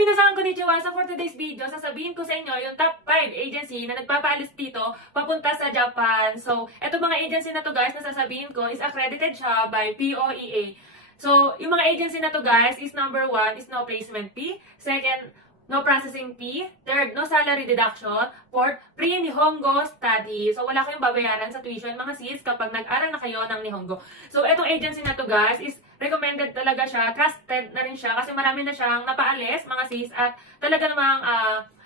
minasan konnichiwa. So for today's video, sasabihin ko sa inyo yung top 5 agency na nagpapaalis dito papunta sa Japan. So, eto mga agency na to guys na sasabihin ko is accredited siya by POEA. So, yung mga agency na to guys is number 1 is no placement fee. Second, no processing fee. Third, no salary deduction. Fourth, free Nihongo study. So, wala kayong babayaran sa tuition mga sis kapag nag-aral na kayo ng Nihongo. So, etong agency na to guys is recommended talaga siya. Trusted na rin siya kasi marami na siyang napaalis mga sis. At talaga namang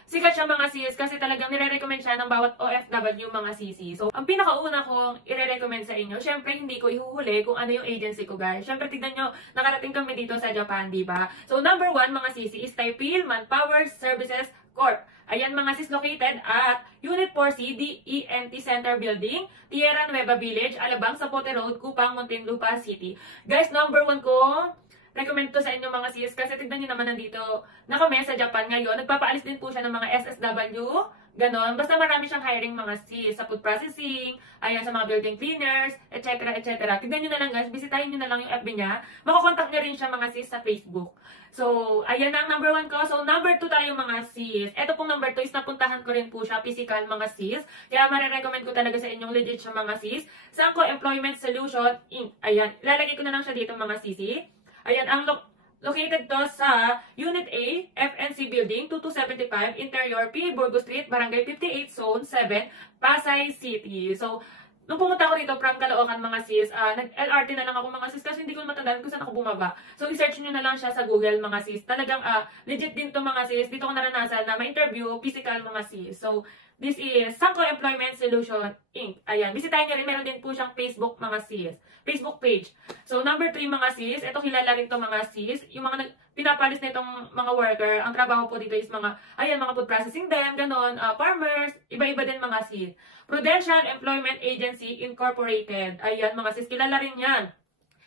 sikat siya mga sis kasi talagang nire-recommend siya ng bawat OFW mga sisi. So, ang pinakauna kong i-recommend sa inyo, syempre hindi ko ihuhuli kung ano yung agency ko guys. Syempre tignan nyo, nakarating kami dito sa Japan, diba? So, number 1 mga sisi is Taipei Manpower Services Corp. Ayan mga sis, located at Unit 4C, DENT Center Building, Tierra Nueva Village, Alabang, Zapote Road, Kupang, Muntinlupa City. Guys, number 1 ko, recommend to sa inyo mga sis kasi tignan nyo naman nandito na kami sa Japan ngayon. Nagpapaalis din po siya ng mga SSW, ganon. Basta marami siyang hiring mga sis sa food processing, ayan sa mga building cleaners, etc. etc. Tignan nyo na lang guys, bisitahin nyo na lang yung FB niya. Makukontakt nyo rin siya mga sis sa Facebook. So, ayan na ang number 1 ko. So, number 2 tayo mga sis. Ito pong number 2 is napuntahan ko rin po siya physical mga sis. Kaya marirecommend ko talaga sa inyong legit siya mga sis. Sangko Employment Solution Inc. Ayan, ilalagay ko na lang siya dito mga sisi. Ayan, ang located to sa Unit A, FNC Building, 2275, Interior, P. Burgos Street, Barangay 58, Zone 7, Pasay City. So, nung pumunta ako dito from Caloocan mga sis, nag-LRT na lang ako mga sis kasi hindi ko matandaan kung saan ako bumaba. So, i-search nyo na lang siya sa Google mga sis. Talagang legit din to mga sis. Dito ko naranasan na ma-interview, physical mga sis. So, this is Sangko Employment Solution Inc. Ayan, bisitahin nyo rin. Meron din po siyang Facebook mga sis. Facebook page. So, number 3 mga sis. Ito kilala rin to mga sis. Yung mga pinapalis na itong mga worker, ang trabaho po dito is mga, ayan, mga food processing din, ganon, farmers, iba-iba din mga sis. Prudential Employment Agency Incorporated. Ayan, mga sis, kilala rin yan.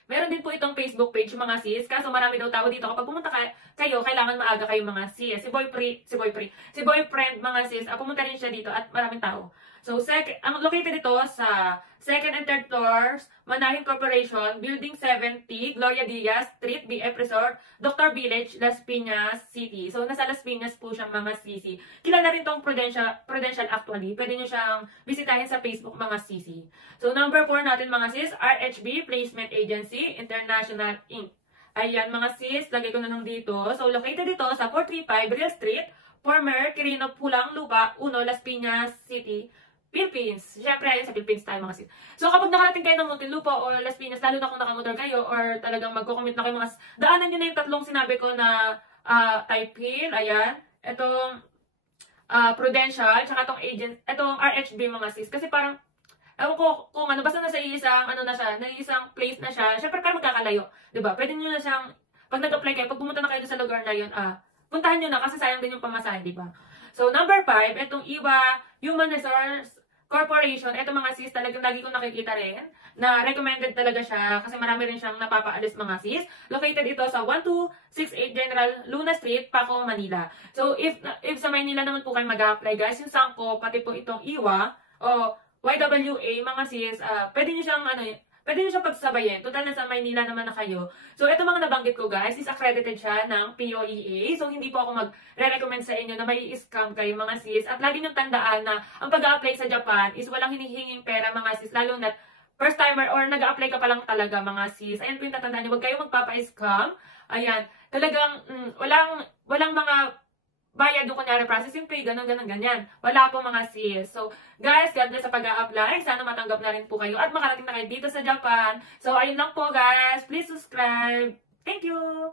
Meron din po itong Facebook page mga sis. Kaso marami daw tao dito. Kapag pumunta kayo, kailangan maaga kayo mga sis. Si boyfriend mga sis. Pumunta rin siya dito at maraming tao. So, ang located dito sa 2nd and 3rd floors, Manahin Corporation, Building 70, Gloria Diaz Street, BF Resort, Dr. Village, Las Piñas City. So, nasa Las Piñas po siyang mga sisi. Kilala rin tong Prudential actually. Pwede nyo siyang bisitahin sa Facebook mga sisi. So, number 4 natin mga sis, RHB Placement Agency International Inc. Ayan mga sis, lagay ko na lang dito. So, located dito sa 435 Real Street, former Quirino Pulang Lupa, 1, Las Piñas City, Philippines. Siyempre, ayun sa Philippines tayo mga sis. So, kapag nakarating kayo ng Muntinlupa o Las Piñas, lalo na kung nakamotor kayo or talagang magko-commute na kayo mga daanan nyo na yung tatlong sinabi ko na Taipei, ayan, itong Prudential, tsaka itong RHB mga sis. Kasi parang, ewan ko kung ano, basta nasa isang, ano na siya, na isang place na siya. Siyempre, parang magkakalayo. Diba? Pwede nyo na siyang, pag nag-apply kayo, pag pumunta na kayo sa lugar na yun, puntahan nyo na kasi sayang din yung pamasahe, diba? So, number 5, itong IWA Human Resource Corporation. Ito mga sis, talagang lagi kong nakikita rin na recommended talaga siya kasi marami rin siyang napapaalis mga sis. Located ito sa 1268 General Luna Street, Paco, Manila. So, if sa Manila naman po kayo mag-apply guys, yung Sangko, pati po itong IWA o YWA, mga sis, pwede nyo siyang pwede nyo siyang pagsabayin. Total na sa Maynila naman na kayo. So, ito mga nabanggit ko guys, is accredited siya ng POEA. So, hindi po ako mag-recommend sa inyo na may scam kayo mga sis. At lagi nyo tandaan na ang pag-a-apply sa Japan is walang hinihinging pera mga sis. Lalo na first timer or nag-a-apply ka pa lang talaga mga sis. Ayan po yung tatandaan nyo. Huwag kayo magpapa-scam. Ayan. Talagang walang mga bayad doon kunyari processing fee, ganyan. Wala po mga sis. So, guys, God bless sa pag-a-apply. Sana matanggap na rin po kayo at makarating na kayo dito sa Japan. So, ayun lang po guys. Please subscribe. Thank you!